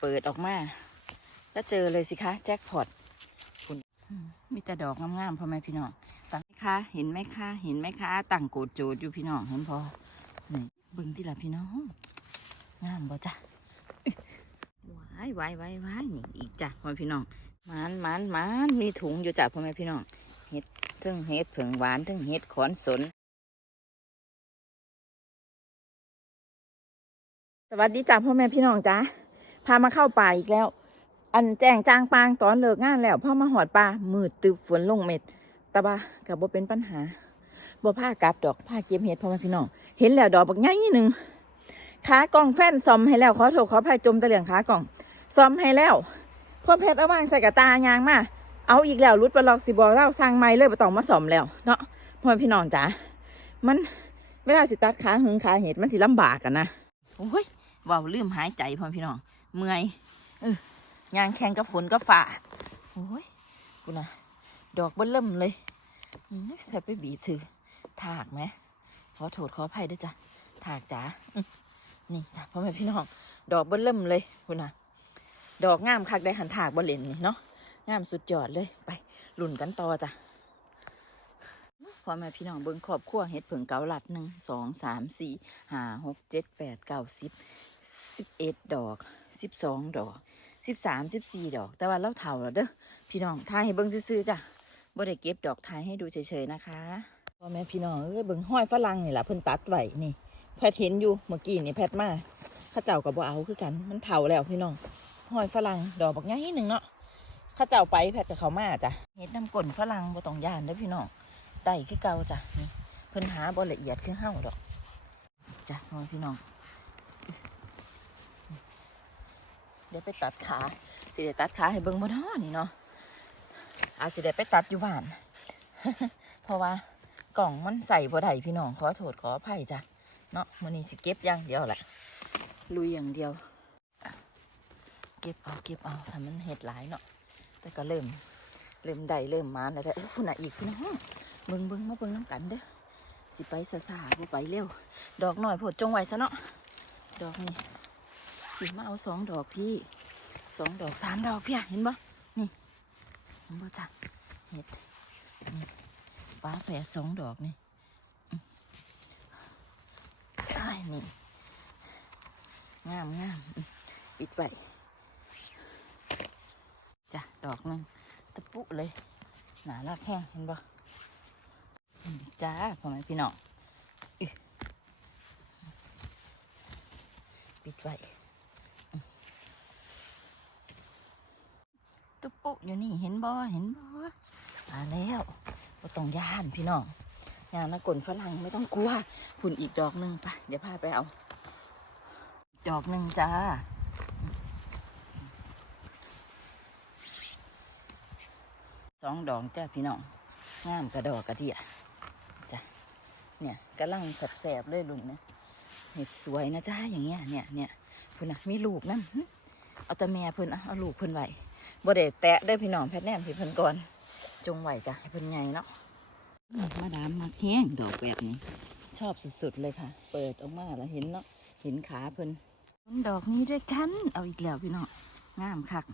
เปิดออกมา ก็เจอเลยสิคะแจ็คพอตคุณมีแต่ดอกงามๆพ่อแม่พี่น้องตังไหมคะเห็นไหมคะเห็นไหมคะตั้งโกดโจดอยู่พี่น้องเห็นพอนี่บึงที่ละพี่น้องงามบ่จ้ะจ๊ะว้ายว้ายว้ายว้ายนี่อีกจ้ะพ่อแม่พี่น้องมันมันมันมีถุงอยู่จ้ะพ่อแม่พี่น้องเห็ดทั้งเห็ดเผิงหวานทั้งเห็ดขอนสนสวัสดีจ้าพ่อแม่พี่น้องจ้า พามาเข้าป่าอีกแล้ว อันแจ้งจางปางตอนเลิกงานแล้วพ่อมาหอดป่ามืดตึบฝนลงเม็ดแต่ว่ากับบ่เป็นปัญหาบ่ผ้ากลับดอกผ้าเก็บเห็ดพ่อแม่พี่น้องเห็นแล้วดอกบักใหญ่หนึ่งขากล่องแฟนซ่อมให้แล้วขอโทษขออภัยจมตะเหลียงขากล่องซ่อมให้แล้วพ่อเพชรเอาวางใส่กระตายางมาเอาอีกแล้วรุดปลอกสิบอกเล่าสร้างไม้เลยบ่ต้องมาซ่อมแล้วเนาะพ่อแม่พี่น้องจ้ามันเวลาสิตัดขาหึงขาเห็ดมันสิลำบากกันนะโอ้ยว้าลืมหายใจพ่อพี่น้อง เมื่อยออยางแข่งกับฝนกับฝ่าโอ้ยกูนะดอกเบิ้เริ่มเลยแค่ไปบีบถือ ถากไหมขอโทษขออภัยด้วยจ้ะ ถากจ๋านี่จ้ะพ่อแม่พี่น้อง ดอกเบิ้เริ่มเลยคุณนะดอกงามคักได้หันถากบนเลนนี่เนาะงามสุดยอดเลยไปหลุ่นกันต่อจ้ะพ่อแม่พี่น้องเบิ้งครอบครัวเฮ็ดผึ่งเกาหลัดหนึ่งสองสามสี่ห้าหกเจ็ดแปดเก้าสิบสิบเอ็ดดอก สิบสองดอกสิบสามสิบสี่ดอก แต่ว่าเราเท่าแล้วเด้อพี่น้องทายให้เบิ้งซื่อจ้ะบ่ได้เก็บดอกทายให้ดูเฉยๆนะคะพ่อแม่พี่น้องเอ้ยเบิ้งห้อยฝรั่งนี่แหละเพิ่นตัดไว้นี่ แพทเห็นอยู่เมื่อกี้นี่แพทมาข้าเจ้ากับบ่เอาคือกัน มันเท่าแล้วพี่น้องห้อยฝรั่งดอกบักใหญ่หนึ่งเนาะข้าเจ้าไปแพทกับเขามาจ้ะเฮ็ดน้ำกลนฝรั่งบ่ต้องย่านเด้อพี่น้องไต่คือเกาจ้ะเพิ่นหาบ่ละเอียดคือเฮาดอกจ้ะน้องพี่น้อง เดี๋ยวไปตัดขาสิได้ตัดขาให้เบิ่งบ่น้อนี่เนาะอาสิได้ไปตัดอยู่บ้าน เพราะว่ากล่องมันใส่บ่ได้พี่น้องขอโทษขออภัยจ้ะเนาะมื้อนี้สิเก็บอย่างเดียวแหละลุยอย่างเดียว เก็บเอาเก็บเอาถ้ามันเห็ดหลายเนาะแต่ก็เริ่มเริ่มได้เริ่มมาแล้วแต่คุณน่ะอีกพี่น้องเบิ่งเบิ่งมาเบิ่งน้ำกันเด้อสิไปซาซาบ่ไปเร็ว ดอกหน่อยโพดจงไว้ซะเนาะดอกนี้ พี่มาเอาสองดอกพี่สองดอกสามดอกพี่เห็นบ่นี่เห็นบ่จ้ะเห็ดนี่ฟ้าแฝดสองดอกนี่อืมอ้นี่งามงามปิดไว้จ้ะดอกนึงตะปุเลยหนาลากแห้งเห็นปะอืมจ้าพ่อแม่พี่น้องปิดไว้อืมตะปุ อยู่นี่เห็นบ่เห็นบ่มาแล้วบ่ต้องย่านพี่น้องย่านนะกลนฝรั่งไม่ต้องกลัวผุ่นอีกดอกหนึ่งไปเดี๋ยวพาไปเอา ดอกหนึ่งจ้าสองดอกจ้าพี่น้องงามกระดอกกระเดียจ้ะเนี่ยกำลังแสบๆเลยลุงนะเห็ดสวยนะจ้าอย่างเงี้ยเนี่ยเนี่ยพิ่นนะมีลูกนั่นเอาแต่แม่พิ่นอะเอาลูกพิ่นไว้ บ่ได้แตะได้อพี่น้องแพทย์แนมพี่เพิ่นก่อน จงไว้จ้ะให้เพิ่นใหญ่เนาะอืมมาดามมาแห้งดอกแบบนี้ ชอบสุดๆเลยค่ะ เปิดออกมาแล้วเห็นเนาะเห็นขาเพิ่นดอกนี้ด้วยกัน เอาอีกแล้วพี่น้องงามคัก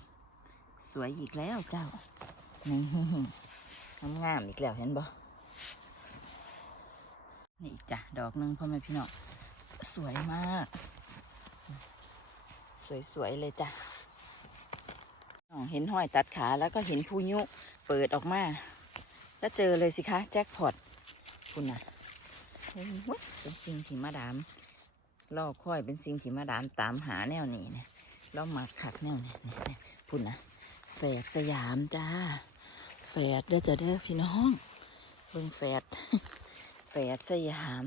สวยอีกแล้วเจ้านี่งามๆอีกแล้วเห็นบ่นี่อีกจ้ะดอกหนึ่งพ่อแม่พี่น้องสวยมาก สวยๆเลยจ้ะน้อง เห็นห้อยตัดขาแล้วก็เห็นผู้ยุเปิดออกมา ก็เจอเลยสิคะแจ็คพอตคุณน่ะเป็นสิ่งที่มาดามล่อค่อยเป็นสิ่งที่มาดามตามหาแนวนี้เนี่ยเรามาขัดแนวนี้เนี่ยเนี่ยคุณน่ะแฝดสยามจ้าแฝดเด้จะเด้อพี่น้องเบิ่งแฝดแฝดสยาม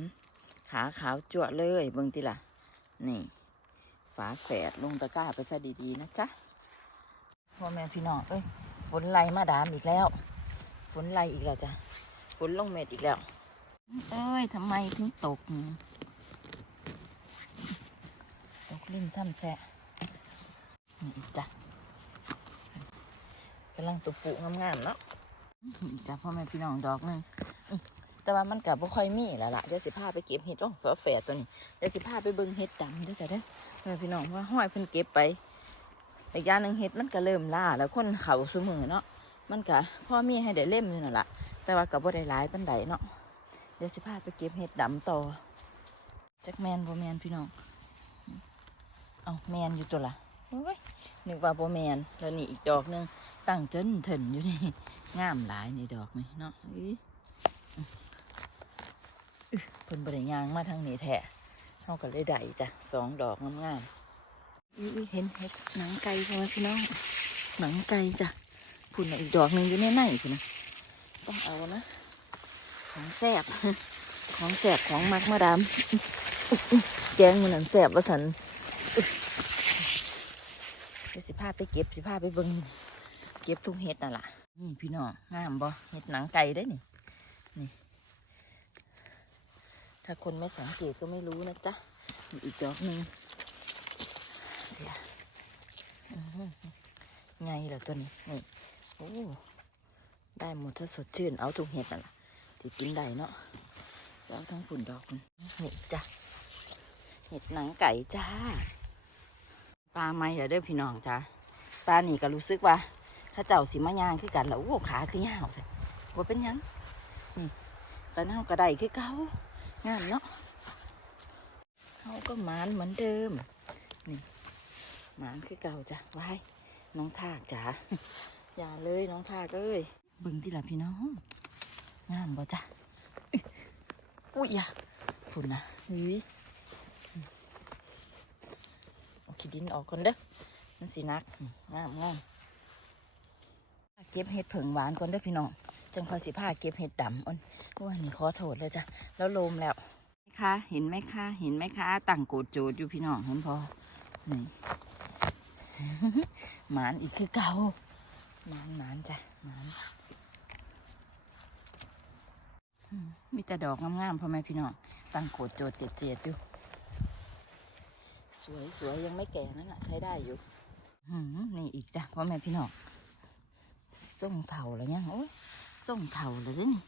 ขาขาวจั่วเลยเบิ่งติล่ะ นี่ ฝาแฝดลงตะกร้าไปซะดีๆนะจ๊ะ พ่อแม่พี่น้องเอ้ยฝนไล่มาดามอีกแล้ว ฝนไล่อีกแล้วจ้ะฝนลงเม็ดอีกแล้ว เอ้ยทำไมถึงตก ตกลิ้นซ้ำแซะนี่จ้ะกำลังตุปุงามๆเนาะจ้าพ่อแม่พี่น้องดอกนึงแต่ว่ามันกับบ่ค่อยมีแล้วล่ะเดี๋ยวสิพาไปเก็บเห็ดอ๋อฝาแฝดตัวนี้เดี๋ยวสิพาไปเบิ่งเห็ดดำเด้อจ้ะเด้พ่อแม่พี่น้องว่าห้อยเพิ่นเก็บไป อีกอย่างหนึ่งเห็ดมันก็เริ่มล่าแล้วคนเขาสมือเนาะมันก็พ่อมีให้ได้เล่มอยู่นั่นแหละแต่ว่ากับบ่ได้หลายปันใดเนาะเดี๋ยวสิพาไปเก็บเห็ดดำต่อจักแมนบ่แมนพี่น้องเอาแมนอยู่ตัวละโอ้ยนึกว่าบ่แมนแล้วนี่อีกดอกหนึงตั้งเจนเถินอยู่นี่งามหลายนี่ดอกนี่เนาะอื้ออื้อเพิ่นบ่ได้ยางมาทางนี้แท้เฮาก็เลยได้จ้ะสองดอกงามๆ เห็นเห็ดหนังไก่พ่อแม่พี่น้อง หนังไก่จ้ะพุ่นอีกดอกหนึ่งอยู่ในในพุ่นะต้องเอานะของแสบของแสบของมักมาดามแกงมันนั่นแสบว่าสันเดี๋ยวสิพาไปเก็บสิพาไปเบิ่งเก็บทุกเห็ดนั่นล่ะนี่พี่น้องงามบ่เห็ดหนังไก่ได้นี่นี่ ถ้าคนไม่สังเกตก็ไม่รู้นะจ๊ะมีอีกดอกหนึ่ง เดียวไงเหรอตัวนี้นี่โอ้ได้หมดถ้าสดชื่นเอาทุกเห็ดนั่นล่ะที่กินได้เนาะแล้วทั้งผุนดอกนี่จ้ะเห็ดหนังไก่จ้าปลาไม่เหรอเด้อพี่น้องจ้าปลานี่ก็รู้สึกว่าถ้าเจ้าสิมาย่างคือกันแล้วโอ้ขาคือยาวสิว่าเป็นยังนี่ต่เน่าก็ได้คือเก่างามเนาะเขาก็หมานเหมือนเดิมนี่ หมานคือเก่าจ้ะไว้น้องทากจ๋าอย่าเลยน้องทากเอ้ยเบึงที่ละพี่น้องงามบ่จ้ะอุ๊ยอุ้ยอย่าฝุ่นนะเฮ้ยเอาขี้ดินออกก่อนเด้อมันสินักนี่งามงามเก็บเห็ดเผิงหวานก่อนเด้อพี่น้องจังพอสิผ้าเก็บเห็ดดำอ้นว่านี่ขอโทษเลยจ้ะแล้วลมแล้วคะเห็นไหมคะเห็นไหมคะตั้งโกดโจดอยู่พี่น้องเห็นพอนี่ หมานอีกคือเก่าหมานหมานจ้ะหมานมีแต่ดอกงามๆพ่อแม่พี่น้องตั้งโกดโจดเจ็ดๆอยู่สวยสวยยังไม่แก่นั่นแหะใช้ได้อยู่นี่อีกจ้ะพ่อแม่พี่น้องส่งเถาแล้วยังโอ้ยส่งเถาเลยด้อนี่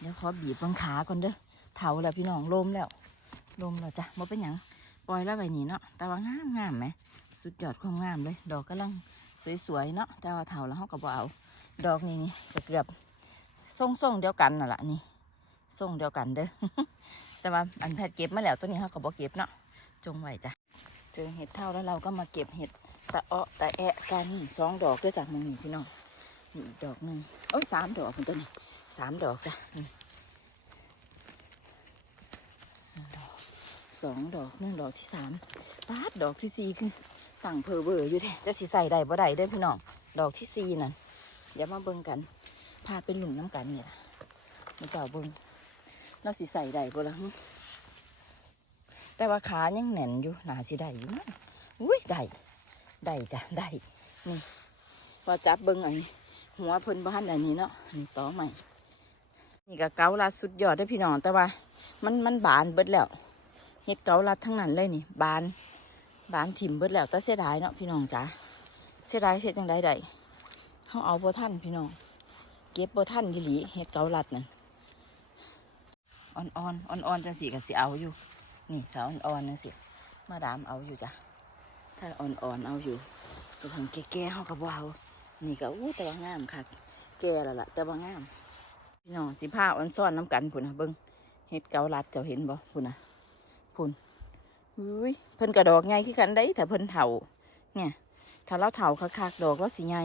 เดี๋ยวขอบีบบังขาก่อนเด้อเถาแล้วพี่น้องลมแล้วลมแล้วจ้ะบ่เป็นหยัง ปล่อยแล้วไปนี่เนาะแต่ว่างามงามไหมสุดยอดความงามเลย ดอกกำลังสวยๆเนาะแต่ว่าเถาแล้วเขาก็บ่เอา ดอกนี่นี่ก็เกือบส่งส่งๆเดียวกันน่ะละนี่ส่งเดียวกันเด้อแต่ว่าอันแพทย์เก็บมาแล้วตัวนี้เขาก็บ่เก็บเนาะจงไว้จ้ะเจอเห็ดเท่าแล้วเราก็มาเก็บเห็ดตะเอ้อตะแอะกันสองดอกด้วยจากมึงนี่พี่น้องนี่อีกดอกหนึ่งโอ้ยสามดอกคุณตัวนี้สามดอกจ้ะนี่หนึ่งดอก สองดอกหนึ่งดอกที่สามปาดดอกที่สี่คือตั้งเพอเบอร์อยู่แท้จะสิใส่ได้บ่ได้เด้พี่น้องดอกที่สี่นั่นเดี๋ยวมาเบิ่งกันพาเป็นหลุมน้ำกันเนี่ล่ะมาเจ้าเบิ่งเราสิใส่ได้บ่ละแต่ว่าขายังแน่นอยู่หนาสิได้อยู่นะอุ้ยได้ได้จ้ะได้นี่พอจับเบิ่งอันนี้หัวเพิ่นบ้านอันนี้เนาะนี่ต่อใหม่ นี่ก็เกาลัดสุดยอดเด้พี่น้องแต่ว่า มันมันบานเบิดแล้ว เฮ็ดเกาลัดทั้งนั้นเลยนี่ บาน บานถิ่มเบิดแล้วแต่เสียดายเนาะพี่น้องจ๋าเสียดายเสียจังไดใดเฮาเอาบ่ทันพี่น้อง เก็บบ่ทันอีหลีเฮ็ดเกาลัดนั่นอ่อนๆอ่อนๆจังสิก็สิเอาอยู่ นี่ถ้าอ่อนๆจังสิมาดามเอาอยู่จ้ะ ถ้าอ่อนๆเอาอยู่ตัวถึงแก่ๆเฮาก็บ่เอานี่ก็อู้แต่ว่างามค่ะ แก่แล้วล่ะแต่ว่างาม พี่น้องสิผ้าอ่อนซ่อนน้ำกันพุ่นนะเบิ้งเห็ดเกาลัดเจ้าเห็นบ่พุ่นนะ พุ่นอุ้ยเพิ่นกระดอกไงที่กันได้แต่เพิ่นเถาเนี่ย ถ้าเราเถาคักๆดอกเราสิไง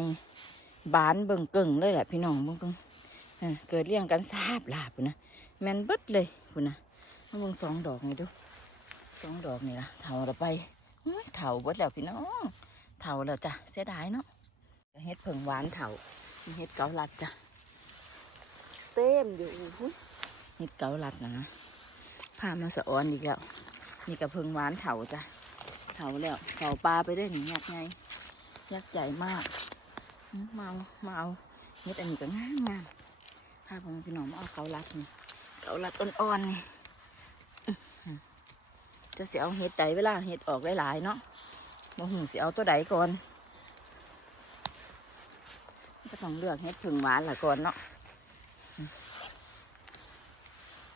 บานเบิ่งเกิ่งเลยแหละพี่น้องเบิ่งเบิ่งเกิดเรียงกันซาบลาบนะแมนเบิดเลยพุ่นนะมาเบิ่งสองดอกไงดูสองดอกนี่ล่ะเถาเราไปเถาเบิดแล้วพี่น้องเถาแล้วจ้ะเสียดายเนาะเฮ็ดเผิงหวานเถาเฮ็ดเกาลัดจ้ะเต็มอยู่เฮ็ดเกาลัดนะ พามาสะออนอีกแล้ว นี่กับเพิงหวานเถาจ้ะเถาแล้วเถาปลาไปได้หนึ่งยักษ์ไงยักษ์ใหญ่มากมาเอามาเอาเฮ็ดอันนี้ก็งามงามพาผมพี่น้องมาเอาเกาลัดนี่เกาลัดอ่อนๆนี่จะเสิเอาเฮ็ดใดเวลาเฮ็ดออกหลายๆเนาะบ่หูสิเอาตัวใดก่อนก็ต้องเลือกเฮ็ดผึ่งหวานละก่อนเนาะอืม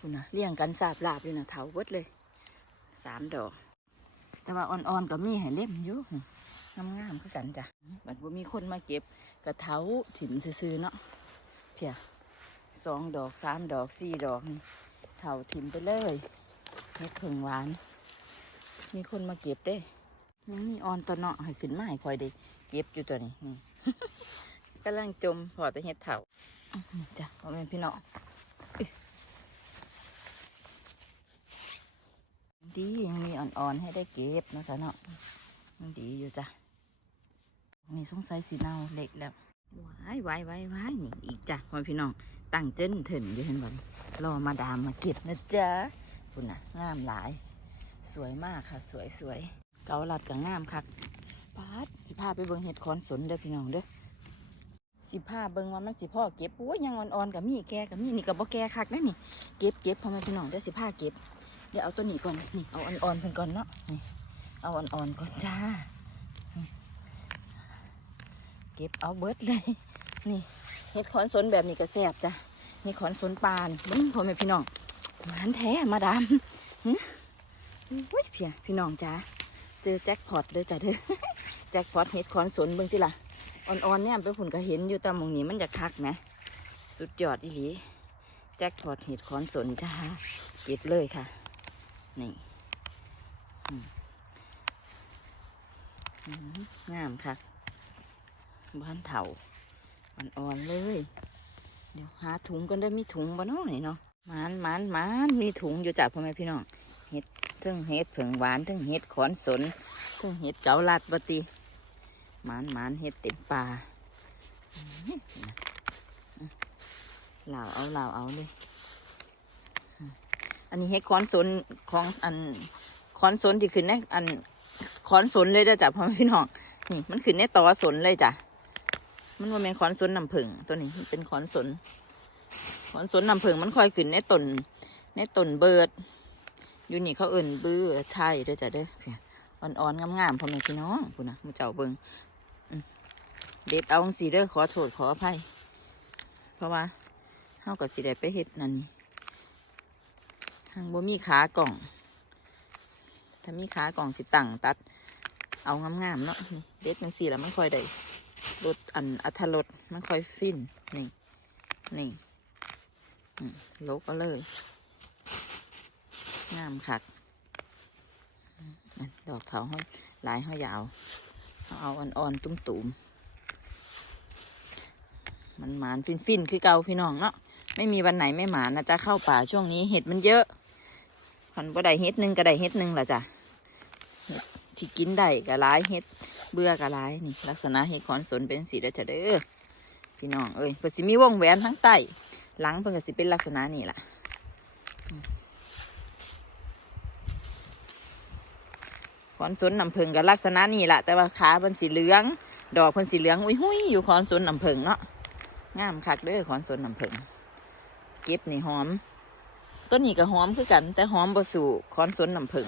คุณนะเลี้ยงกันสาบลาบเลยนะเถาเบิดเลยสามดอก แต่ว่าอ่อนๆก็มีให้เล่มอยู่งามๆคือกันจ้ะบัดบ่มีคนมาเก็บกระเท้าถิ่มซื่อๆเนาะเพียสองดอกสามดอกสี่ดอกนี่เถาถิ่มไปเลยเฮ็ดผึ่งหวาน มีคนมาเก็บเด้ยังมีออนตัวเนาะให้ขึ้นมาให้คอยได้เก็บอยู่ตัวนี้นี่กำลังจมพอแต่เฮ็ดเถาจ้ะพ่อแม่พี่น้องอึ๊ะ ดียังมีอ่อนๆให้ได้เก็บนะจ้ะเนาะมันดีอยู่จ้ะนี่สงสัยสีเน่าเล็กแล้วว้ายว้ายว้ายว้ายนี่อีกจ้ะพ่อแม่พี่น้องตั้งเจิ้นถึงอยู่เห็นบ่นรอมาดามมาเก็บนะจ๊ะคุณน่ะงามหลาย สวยมากค่ะ สวยสวยเกาหลัดกับงามคักปาดสิพาไปเบิ่งเห็ดคอนสนเด้อพี่น้องเด้อสิพาเบิ่งว่ามันสิพ่อเก็บโอ้ยยังอ่อนๆกับมีแก่กับมีนี่กับบ่แก่คักนะนี่เก็บเก็บพ่อแม่พี่น้องเด้อสิพาเก็บ ดี๋ยวเอาตัวนี้ก่อนนี่เอาอ่อนๆเพิ่นก่อนเนาะนี่เอาอ่อนๆก่อนจ้าเก็บเอาเบิดเลย นี่เห็ดคอนสนแบบนี้ก็แซ่บจ้ะนี่คอนสนปานบิ่งพ่อแม่พี่น้องหวานแท้มาดามอุ้ยเพียพี่น้องจ้าเจอแจ็คพอตเด้อจ้าเด้อแจ็คพอตเห็ดคอนสนเบิ่งที่ล่ะอ่อนๆเนี่ยไปผุนก็เห็นอยู่ตามมองนี้มันจะคักไหมสุดยอดอีหลีแจ็คพอตเห็ดคอนสนจ้าเก็บเลยค่ะ นี่งามค่ะบ้านเถาอ่อนๆเลย เดี๋ยวหาถุงกันได้มีถุงบ่เน้อยเนาะมานมานมานมีถุงอยู่จ้ะพ่อแม่พี่น้องเฮ็ดทึ่งเห็ดผึ่งหวานทึ่งเห็ดขอนสนทึ่งเห็ดเกาลัดบติมานมานเห็ดเต็มป่าเหล่าเอาเหล่าเอาเลย อันนี้เห็ดขอนสนของอันขอนสนที่ขึ้นในอันขอนสนเลยเด้อจ้ะพ่อแม่พี่น้องนี่มันขึ้นในตอสนเลยจ้ะมันว่าเป็นขอนสนน้ำผึ่งตัวนี้เป็นขอนสนขอนสนน้ำผึ่งมันคอยขึ้นในต้นในต้นเบิดอยู่นี่เขาเอิ่นบื้อไทยเด้อจ้ะเด้ออ่อนๆงามๆพ่อแม่พี่น้องพูนะมือเจ้าเบิงเด็ดเอาสีเด้อขอโทษขออภัย เพราะว่าเฮากับสีได้ไปเฮ็ดนั่นนี่ บ่มีขากล่อง ถ้ามีขากล่องสิตั้งตัด เอางามๆเนาะนี่เด็ดจังสี่แล้วมันค่อยได้รสอันอัทรสมันค่อยฟินนี่นี่อืมโลกก็เลย งามคักดอกเถาห้อยลายห้อยยาวเอาเอาอ่อนๆตุ้มๆมันหมานฟินๆคือเก่าพี่น้องเนาะไม่มีวันไหนไม่หมานนะจะเข้าป่าช่วงนี้เห็ดมันเยอะ พันบ่ได้เห็ดหนึ่งก็ได้เห็ดหนึ่งละจ้ะที่กินได้ก็หลายเห็ดเบื่อก็หลายนี่ ลักษณะเห็ดขอนสนเป็นสีเด้อจ้ะเด้อพี่น้องเอ้ยเพิ่นสิมีวงแหวนทั้งใต้หลังเพิ่นก็สิเป็นลักษณะนี่ล่ะขอนสนน้ำผึ้งกับลักษณะนี่แหละแต่ว่าขาเพิ่นสีเหลือง ดอกเพิ่นสีเหลืองอุ้ยหุยอยู่ขอนสนน้ำผึ้งเนาะงามคักเด้อขอนสนน้ำผึ้งเก็บนี่หอม ต้นนี้ก็หอมคือกัน แต่หอมบ่สู่ขอนสวนน้ำผึ้ง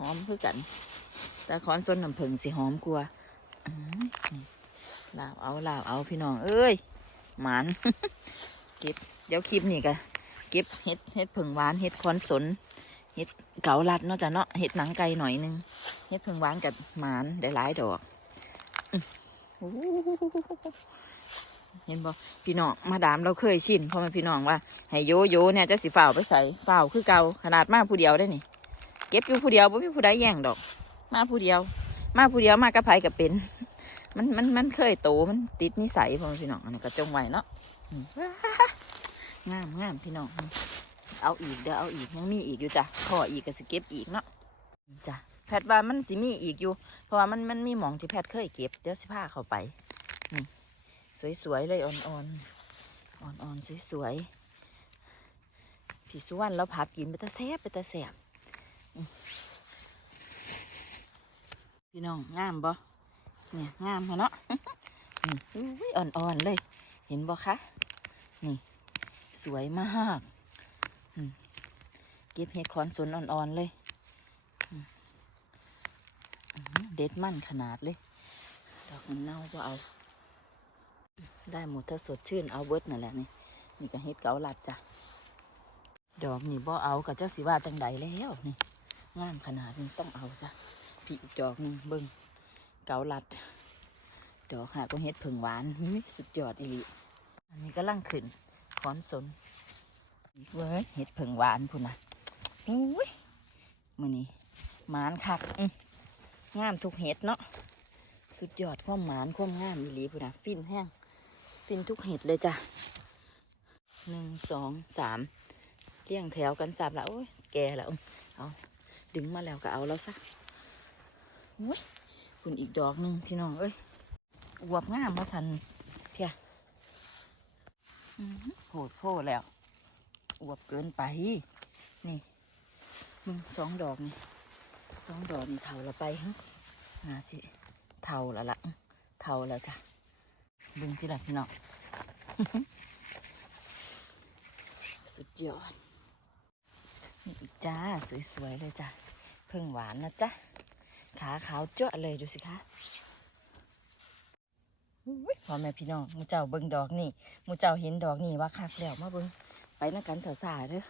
หอมคือกัน แต่ขอนสวนน้ำผึ้งสิหอมกว่าอื้อนี่ลาวเอาลาวเอาพี่น้อง เอ้ยหมานเก็บเดี๋ยวคลิปนี่ก็เก็บเห็ดเห็ดผึ่งหวานเห็ดขอนสนเฮ็ดเก๋าลัดเนาะจ้ะเนาะเห็ดหนังไก่หน่อยนึงเห็ดเพิ่งหวานกับหมานได้หลายดอกอ เห็นบ่พี่น้องมาดามเราเคยชินเพราะมันพี่น้องว่าให้โยโยเนี่ยจะสิฝ่าวไปใส่ฝ่าวคือเก่าขนาดมาผู้เดียวได้นี่เก็บอยู่ผู้เดียวบ่มีผู้ใดแย่งดอก มาผู้เดียว มาผู้เดียวมากระไผกับเป็น มันมันมันเคยโตมันติดนิสัยพ่อแม่พี่น้องอันนี้ก็จงไว้เนาะงามงามพี่น้องเอาอีกเดี๋ยวเอาอีกยังมีอีกอยู่จ้ะขออีกก็สิเก็บอีกเนาะจ้ะแพทย์ว่ามันสิมีอีกอยู่ เพราะว่ามันมันมีหมองที่แพทย์เคยเก็บเดี๋ยวสิพาเข้าไป สวยๆเลยอ่อนๆอ่อนๆสวยๆพี่สุวรรณเราผัดกินไปตาแซ่บไปตาแซ่บพี่น้องงามบ่เนี่ยงามเหรอเนาะนี่อุ้ยอ่อนๆเลย เห็นบ่คะนี่สวยมากเก็บเห็ดขอนสนอ่อนๆเลยเด็ดมั่นขนาดเลย ดอกมันเน่าก็เอา ได้หมดถ้าสดชื่นเอาเบิร์ดนั่นแหละนี่นี่ก็เห็ดเกาลัดจ้ะดอกนี่บ่เอากับเจ้าสิว่าจังใดแล้วนี่งามขนาดนี้ต้องเอาจ้ะพี่อีกดอกนึงเบิ้งเกาลัด ดอกหาก็เฮ็ดผึ่งหวานหุ้ยสุดยอดอีหลีอันนี้ก็ลังขึ้นขอนสนเว้ยเฮ็ดผึ่งหวานพุ่นนะอุ้ยมื้อนี้หมานคักงามทุกเฮ็ดเนาะสุดยอดความหมานความงามอีหลีพุ่นนะฟินแห้ง ฟินทุกเฮ็ดเลยจ้ะหนึ่งสองสามเรียงแถวกันสามละโอ้ยแกแล้วเอาดึงมาแล้วก็เอาแล้วซะอุ้ยคุณอีกดอกหนึ่งพี่น้องเอ้ยอวบงามมาสันเพียอโหดโพแล้วอวบเกินไป นี่มึงสองดอกนี่สองดอกนี่เท่าละไปฮะหาสิเท่าละละอื้อเท่าแล้วจ้ะ บึงที่ละพี่น้องสุดยอดนี่อีกจ้า สวย ๆ เลยจ้ะเพิ่งหวานนะจ๊ะ ขาขาวจ้วะเลยดูสิคะพ่อแม่พี่น้องมูเจ้าเบิ่งดอกนี่มูเจ้าเห็นดอกนี่ว่าคักแล้วมาเบิ่งไปนักกันสาสาเด้อ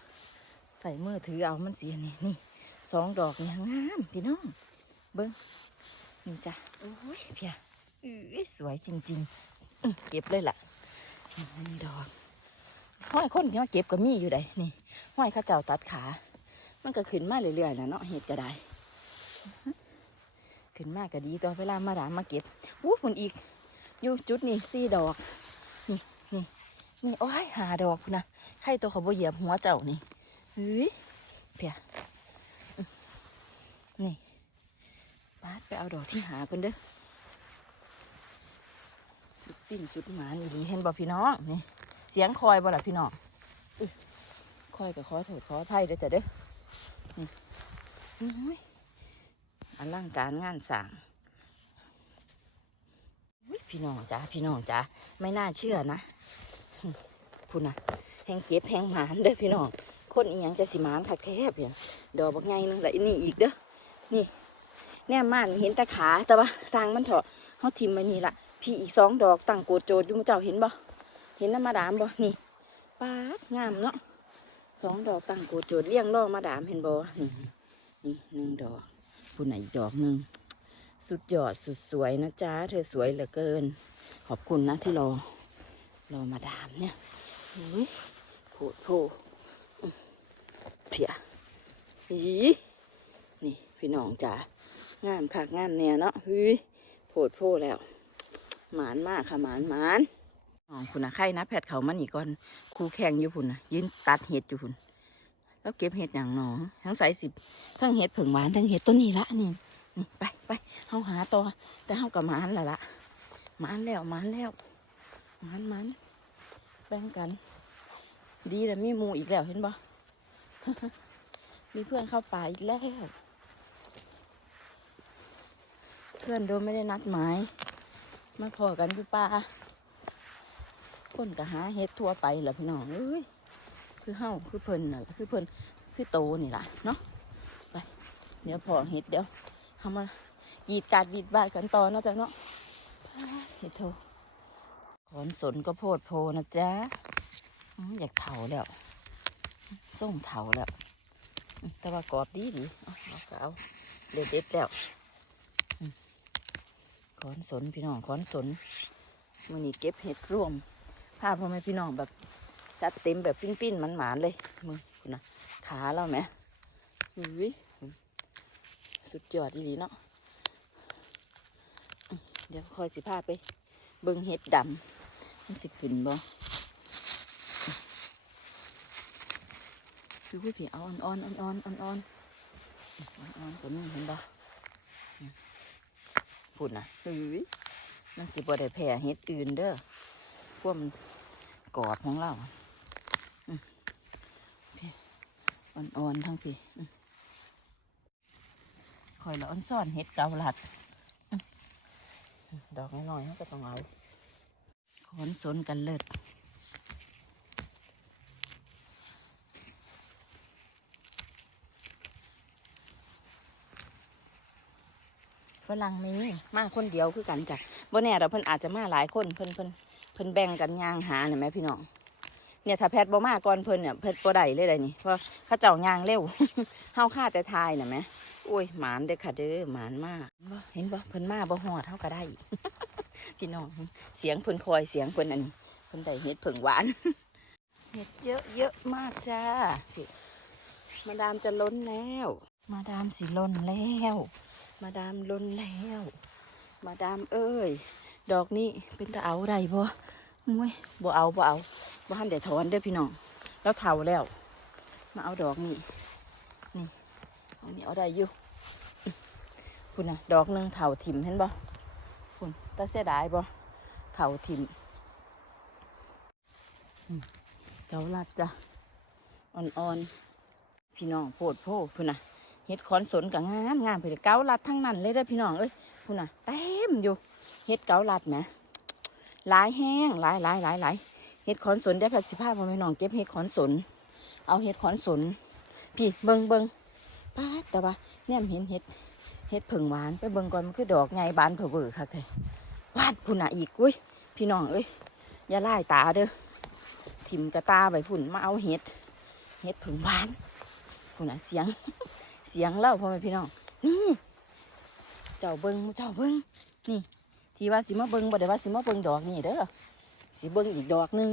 ใส่มือถือเอามันเสียนี่นี่สองดอกนี่งามพี่น้อง เบิ่งนี่จ้ะโอ้ยเพียอุ้ยสวยจริง ๆ เก็บเลยล่ะนี่ดอกห้อยคนที่มาเก็บก็มีอยู่ใดนี่ห้อยเข้าเจ้าตัดขา มันก็ขึ้นมาเรื่อยๆแหละเนาะเห็ดก็ได้ ขึ้นมาก็ดีตัวเวลามาดามมาเก็บอู้ผลอีก อยู่จุดนี้สี่ดอก นี่นี่นี่โอ้ยหาดอกพุ่นนะใครตัวเขาบ่เหยียบหัวเจ้านี่เฮ้ยเพียอื้อนี่ปาดไปเอาดอกที่หากันเด้อ สุดปิ่นสุดหมานอีหลีเห็นบ่พี่น้องนี่เสียงคอยบ่ล่ะพี่น้องอือคอยกับขอโทษขออภัยเด้อจ้ะเด้อนี่อุ้ยอลังการงานสร้างพี่น้องจ้าพี่น้องจ้าไม่น่าเชื่อนะพูนะแหงเก็บแหงหมานเด้อพี่น้องคนอียงจะสิหมานคักแทบอย่างดอกบักไงนึงและนี่อีกเด้อนี่แน่ม่านเห็นแต่ขาแต่ว่าสร้างมันเถอะเขาทิมมานี่ละ พี่อีกสองดอกตั้งโกดโจดอยู่มเจ้าเห็นบ่เห็นน้ำมาดามบ่นี่ปาดงามเนาะสองดอกตั้งโกดโจดเลี้ยงล่อมาดามเห็นบ่นี่นี่หนึ่งดอกพูดไหนอีกดอกหนึ่งสุดยอดสุดสวยนะจ๊ะเธอสวยเหลือเกิน ขอบคุณนะที่รอรอมาดามเนี่ยโผดโผเพียอีนี่พี่น้องจ๋างามคักงามเนี่ยเนาะเฮ้ยโผดโผแล้ว หมานมากค่ะหมานหมานน้องคุณนะไข่นะแพทย์เขามันอีกก่อนครูแข่งอยู่พุ่นนะยืนตัดเห็ดอยู่พุ่นแล้วเก็บเห็ดอย่างหนอทั้งสายสิบทั้งเห็ดผึ่งหวานทั้งเห็ดต้นนี้ละนี่นี่ไปไปเฮาหาต่อแต่เฮากับหมานและละหมานแล้วหมานแล้วหมานหมานแบ่งกัน ดีแล้วมีมูอีกแล้วเห็นบ่มีเพื่อนเข้าป่าอีกแล้ว เพื่อนโดยไม่ได้นัดหมาย มาขอกันอยู่ป่าคนก็หาเฮ็ดทั่วไปแหละพี่น้องเอ้ยคือเฮาคือเพิ่นน่ะคือเพิ่นคือโตนี่ล่ะเนาะไปเดี๋ยวพอเฮ็ดเดี๋ยวทำมากีดกาดวีดบากันต่อนะจ๊ะเนาะเฮ็ดโทขอนสนก็โพดโพนะจ๊ะอยากเถาแล้วส่งเถาแล้วแต่ว่ากรอบดีดีเอาเอาก็เอาเด็ดเด็ดแล้ว ขอนสนพี่น้องขอนสนมือนี้เก็บเห็ดร่วมพาพ่อแม่พี่น้องแบบจัดเต็มแบบฟินๆมันหมานๆเลยมึงคุณนะขาเราไหมอุ้ยสุดยอดดีเนาะเดี๋ยวคอยสิพาไป เบิ่งเห็ดดำมันสิขึ้นบ่คือผู้ผีเอาอ่อนอ่อนอ่อนๆอ่อนๆอ่อนๆตัวนี้เห็นบ่ พูดนะเฮ้ยมันสิบ่ได้แผ่เห็ดอื่นเด้อพวกมันกอดของเราอืมพี่อ่อนๆทั้งพี่คอยละอ่อนซ่อนเห็ดเกาลัดอื้อดอกน้อยๆเขาก็ต้องเอาขอนสนกันเลิศ ฝรั่งมีมาคนเดียวคือกันจ้ะบ่แน่เราเพิ่นอาจจะมาหลายคนเพิ่นเพิ่นเพิ่นแบ่งกันย่างหาเนี่ยไหมพี่น้อง เนี่ยถ้าแพทย์บ่มาก่อนเพิ่นเนี่ยเพิ่นบ่ได้เลยได้นี่เพราะเขาเจ้าย่างเร็วเฮาฆ่าแต่ทายน่ะไหมโอ้ยหมานเด้อค่ะเด้อหมานมากบ่เห็นบ่เพิ่นมาบ่ฮอดเฮาก็ได้พี่น้องเสียงเพิ่นคอยเสียงเพิ่นอันนี้เพิ่นได้เฮ็ดเผิงหวานเห็ดเยอะเยอะมากจ้าพี่มาดามจะล้นแล้ว มาดามสิล้นแล้ว มาดามล้นแล้ว มาดามเอ้ย ดอกนี้เป็นตะเอาได้บ่มวยบ่เอาบ่เอาบ่ทันได้ถอนเด้อพี่น้อง แล้วเฒ่าแล้ว มาเอาดอกนี้ นี่เอานี้เอาได้อยู่คุณน่ะดอกหนึงเฒ่าถิ่มเห็นบ่คุณตาเสียดายบ่เฒ่าถิ่มเกาลัดจ้ะอ่อนๆพี่น้องโพดโพดพุ่นน่ะ เฮ็ดคอนสนกับงามงามเพื่อเกาลัดทั้งนั้นเลยเด้อพี่น้องเอ้ยพุ่นน่ะเต็มอยู่เฮ็ดเกาลัดนะหลายแห้งหลายหลายหลายหลายเฮ็ดคอนสนได้พัดสิภาพพ่อแม่น้องเก็บเฮ็ดคอนสน เอาเฮ็ดคอนสน พี่เบิงเบิงป้าดแต่ว่าเนี่ยเห็นเฮ็ดเฮ็ดผึ่งหวานไปเบิงก่อนมันคือดอกไงบานเผอเวอค่ะแท้วาดพุ่นน่ะอีกอุ้ยพี่น้องเอ้ยอย่าไล่ตาเด้อทิมกระตาไปพุ่นมาเอาเห็ดเห็ดผึ่งหวานพุ่นอะเสียง เสียงเล่าพ่อแม่พี่น้อง นี่ เจ้าเบิงเจ้าเบิงนี่ที่ว่าสิมาเบิงบ่ได้ว่าสิมาเบิงดอกนี่เด้อสิเบิงอีกดอกหนึ่ง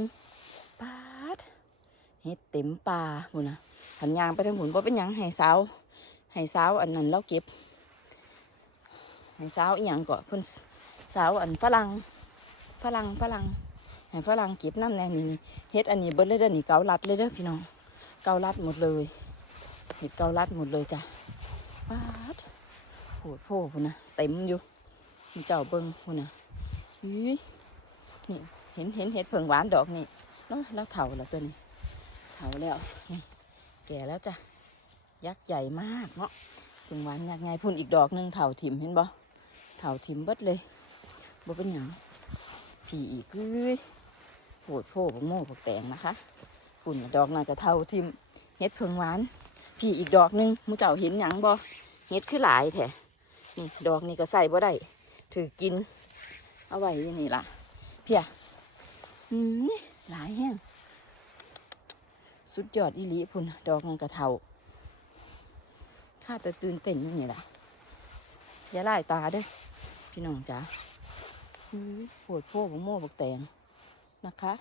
ปาดเห็ดเต็มป่าพุ่นะหันยางไปทางหุ่นบ่เป็นหยังให้สาวให้สาวอันนั้นเราเก็บให้สาวอีหยังก็เพิ่นสาวอันฝรั่งฝรั่งฝรั่งให้ฝรั่งเก็บน้ำแน่นี่เฮ็ดอันนี้เบิดเลยเด้อนี่เกาลัดเลยเด้อพี่น้องเกาลัดหมดเลย เห็ดเกาลัดหมดเลยจ้ะปาดโหดโพพุ่นนะเต็มอยู่มีเจ้าเบิ้งพุ่นนะอุ้ยนี่เห็นเห็นเห็ดเผิงหวานดอกนี่เนาะแล้วเถาแล้วตัวนี้เถาแล้วนี่แก่แล้วจ้ะยักษ์ใหญ่มากเนาะเผิงหวานยักษ์ไงพุ่นอีกดอกหนึงเถาถิ่มเห็นบ่เถาถิ่มเบิดเลยบ่เป็นหยังผีอีกเอ้ยโหดโพบกโม่บกแตงนะคะฝุ่นดอกน่าจะเทาทิมเฮ็ดเพิงหวาน ผีอีกดอกหนึงมูเจ้าเห็นหยังบ่เฮ็ดคือหลายแท้นี่ดอกนี้ก็ใส่บ่ได้ถือกิน เอาไว้ที่นี่ล่ะ เพียอืมหลายแห้งสุดยอดอีหลีพุ่นดอกนั้นกระเทาข้าแต่ตื่นเต้นอยู่นี่ล่ะอย่าไล่ตาเด้อพี่น้องจ๋าปวดโพบกโม่บกแตงนะคะ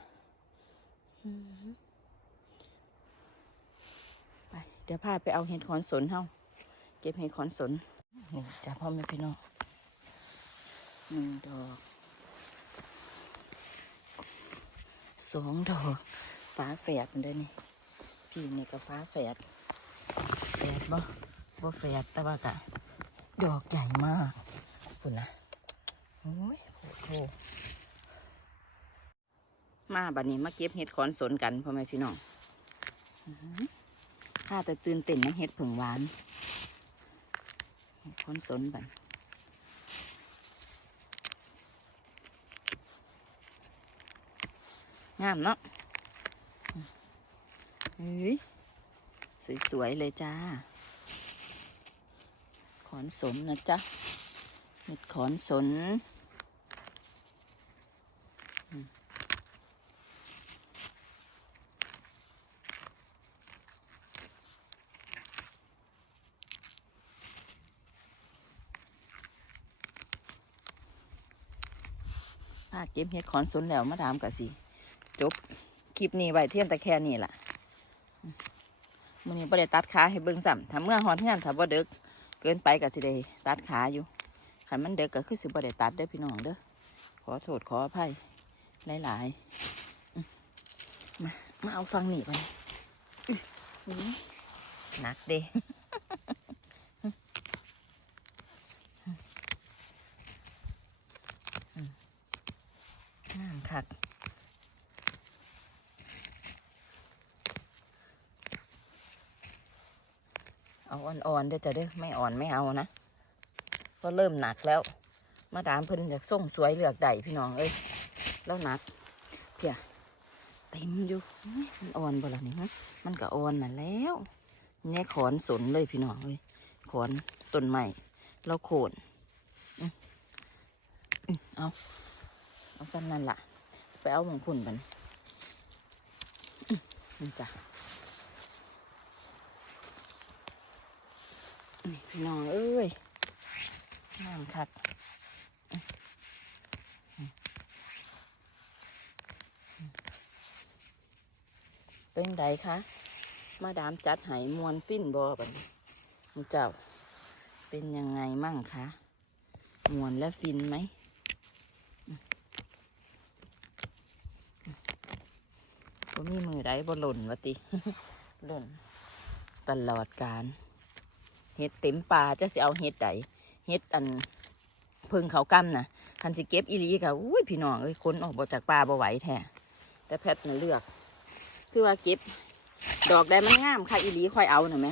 อืมไป เดี๋ยวพาไปเอาเห็ดขอนสนเฮาเก็บเห็ดขอนสนนี่จ้าพ่อแม่พี่น้องหนึ่งดอกสองดอกฟ้าแฝดเด้อนี่พี่นี่ก็ฟ้าแฝดแฝดบ่บ่แฝดแต่ว่ากะดอกใหญ่มากคุณนะโอ้ยโอ้โหมาบัดนี้มาเก็บเห็ดขอนสนกันพ่อแม่พี่น้องอื้อหือ ข้าแต่ตื่นเต้นนะเห็ดผึ่งหวานเห็ดขอนสนบัดงามเนาะเฮ้ยสวย ๆ เลยจ้า ขอนสนนะจ๊ะเห็ดขอนสน ก็บเห็ดขอนสนแล้วมาถามกันสิ จบ คลิปนี้ไว้เทียนแต่แค่นี้ล่ะมือนี้บ่ได้ตัดขาให้เบิ่งซ้ำถ้าเมื่อฮอดงานถ้าบ่เดึกเกินไปก็สิได้ตัดขาอยู่ขันมันเด็กก็คือสิบ่ได้ตัดเด้อพี่น้องเด้อ ขอโทษขออภัยหลายๆมา มาเอาฟังหนีไปหนักเด้ อืมงามคักเอนเด้อจ้ะเด้อไม่อ่อนไม่เอานะก็เริ่มหนักแล้ว มาดามเพิ่นจากส่งสวยเหลือกใดพี่น้องเอ้ยแล้วหนักเพียเต็มอยู่มันอ่อนบ่ล่ะนี่ฮะมันก็อ่อนน่ะแล้วนี่ขอนสนเลยพี่น้องเลยขอนต้นใหม่เราโคนเอาเอาสั้นนั่นล่ะ ไปเอาหมองคุณกันอืมนี่จ้ะ น้องเอ้ยน้ำคักเป็นไดคะ มาดามจัดไหมวนฟินบอบันเจ้า เป็นยังไงมั่งคะมวนและฟินไหมก็มีมือไดบ่หล่นวะติ หล่น ตลอดการ เห็ดเต็มป่าจะสิเอาเห็ดใดเห็ดอันเพึ่งเขากำน่ะคันสิเก็บอีลีค่ะอุ้ยพี่น้องเอ้ยคนออกมาจากป่าบ่ไหวแท้แต่แพทย์น่ะเลือก คือว่าเก็บ ดอกได้มันงามค่ะอีลีค่อยเอาหน่อยไหม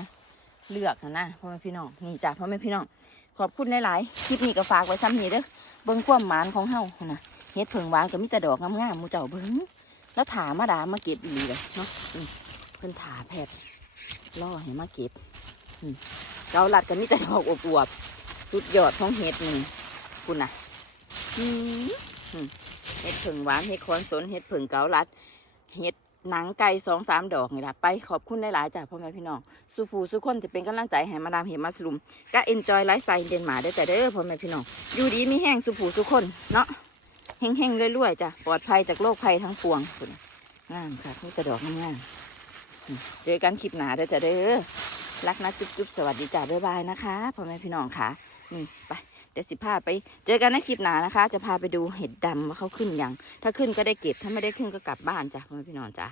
เลือกนะนะพ่อแม่พี่น้องนี่จ้ะพ่อแม่พี่น้อง ขอบคุณหลายๆคลิปนี้ก็ฝากไว้ซ้ำนี้เด้อเบิ่งความหมานของเฮานะเฮ็ดเผิงหวานก็มีแต่ดอกงามๆมูเจ้าเบิ่งแล้วถามาดามาเก็บอีลีเลยเนาะเพิ่นถาแพทย์ล่อให้มาเก็บอืม เกาลัดก็มีแต่ดอกอวบๆสุดยอดของเฮ็ดนี่คุณน่ะเฮ็ดเผิงหวานเฮ็ดคอนสนเฮ็ดเผิงเกาลัดเฮ็ดหนังไก่สองสามดอกนี่ละไปขอบคุณหลายๆจากพ่อแม่พี่น้องสู้ผู้สู้คนที่เป็นกำลังใจให้มาดามเฮมัสลุมก็เอ็นจอยไลฟ์สไตล์เดนมาร์ได้แต่เด้อพ่อแม่พี่น้องอยู่ดีมีแห้งสู้ผู้สู้คนเนาะเฮงๆรวยๆจ้ะปลอดภัยจากโรคภัยทั้งปวงคุณงามค่ะนี่กระดอกงามเจอกันคลิปหนาได้อจ้ะเด้อ รักนะจุ๊บจุ๊บสวัสดีจ้าบ๊ายบายนะคะพ่อแม่พี่น้องค่ะอืมไปเดี๋ยวสิพาไป เจอกันในคลิปหนานะคะ จะพาไปดูเห็ดดำว่าเขาขึ้นยังถ้าขึ้นก็ได้เก็บถ้าไม่ได้ขึ้นก็กลับบ้านจ้ะพ่อแม่พี่น้องจ้ะ